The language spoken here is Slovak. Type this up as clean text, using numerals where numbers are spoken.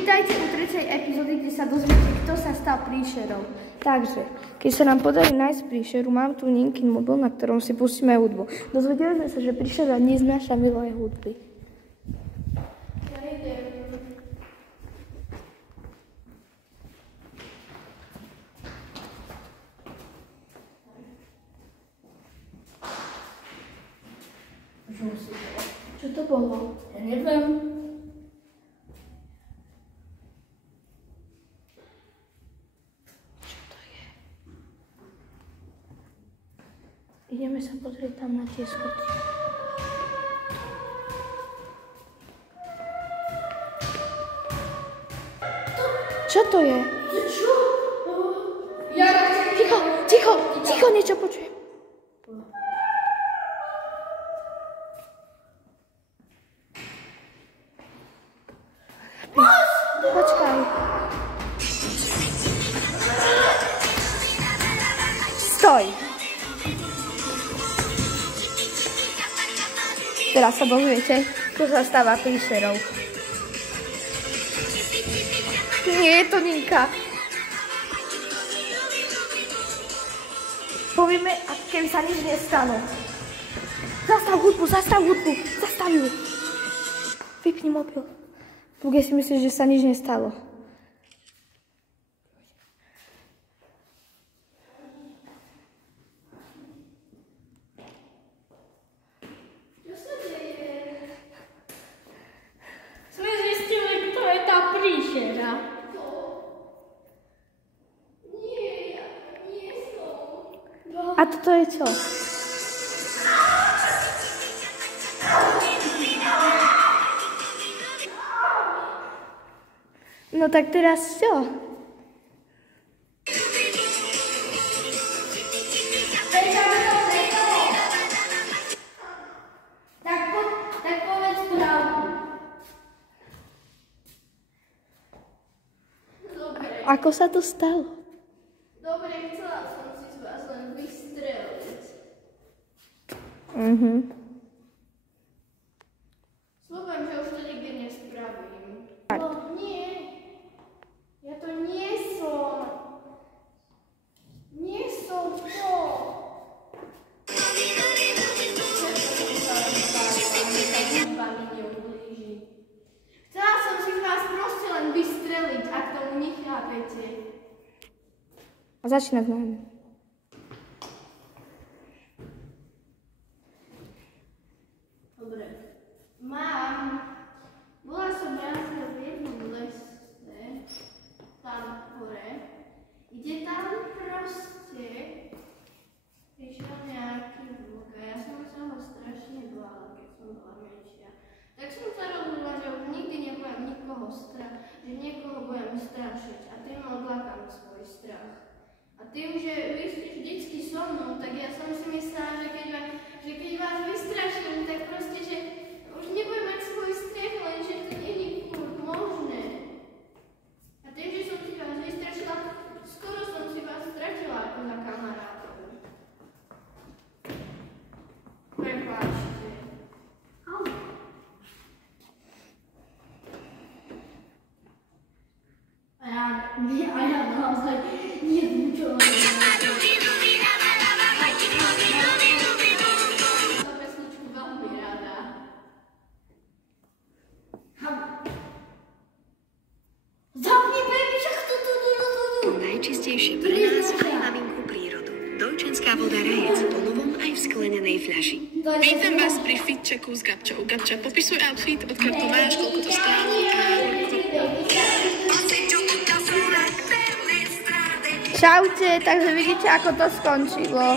Vítajte u 3. epizódy, kde sa dozviete, kto sa stal príšerou. Takže, keď sa nám podarí nájsť príšeru, mám tu Ninkin mobil, na ktorom si pustíme hudbu. Dozvedeli sme sa, že príšera neznáša milé hudby. Čo to bolo? Ja neviem. Čo to je? Ideme sa pozrieť tam na tie schody. Čo to je? Čo? Ticho, niečo počujem. Počkaj. Stoj. Teraz sa dozviete, kto sa stáva príšerou. Nie je to Ninka. Povieme, ako keby sa nič nestalo. Zastav hudbu, zastav ju. Vypni mobil. Keď si myslíš, že sa nič nestalo. Čo sa deje? Sme zistili, kto je tá príšera. Kto? Nie, ja nie som. A toto je čo? No tak teraz čo? Tak povedz pravdu. Dobre. Ako sa to stalo? Dobre, chcela som si z vás len vystreliť. Sľubujem, že už to nikdy nespravím. No nie. Ja to nie som. Nie som to. Chcela som si vás proste len vystreliť, ak tomu nechápete. A začína s nami. Dobre. Bola som raz v jednom lese, tam hore, kde tam proste prišiel nejaký vlk a ja som sa ho strašne bála, keď som bola menšia. Tak som sa rozhodla, že už nikdy nebudem nikoho že niekoho budem strašiť a tým odlákam svoj strach. A tým, že vy ste vždycky so mnou, tak ja som si myslela, že keď vás vystraším, tak proste, že už nebudem mať svoj strach, lenže to nie je furt možné. A tým, že som si vás vystrašila, skoro som si vás stratila ako za kamarátov. Prepáčte. A ja naozaj neviem, čo mám. Tú pesničku veľmi rada. Zapni, baby, však tu. Najčistejšie pre nás aj maminku prírodu. Dolčenská voda Rajec po novom aj v sklenenej fľaši. Vítam vás pri fitčeku s Gabčou. Gabča, popisuj outfit, odkiaľ to máš, koľko to stálo a Čaute, takže vidíte, ako to skončilo.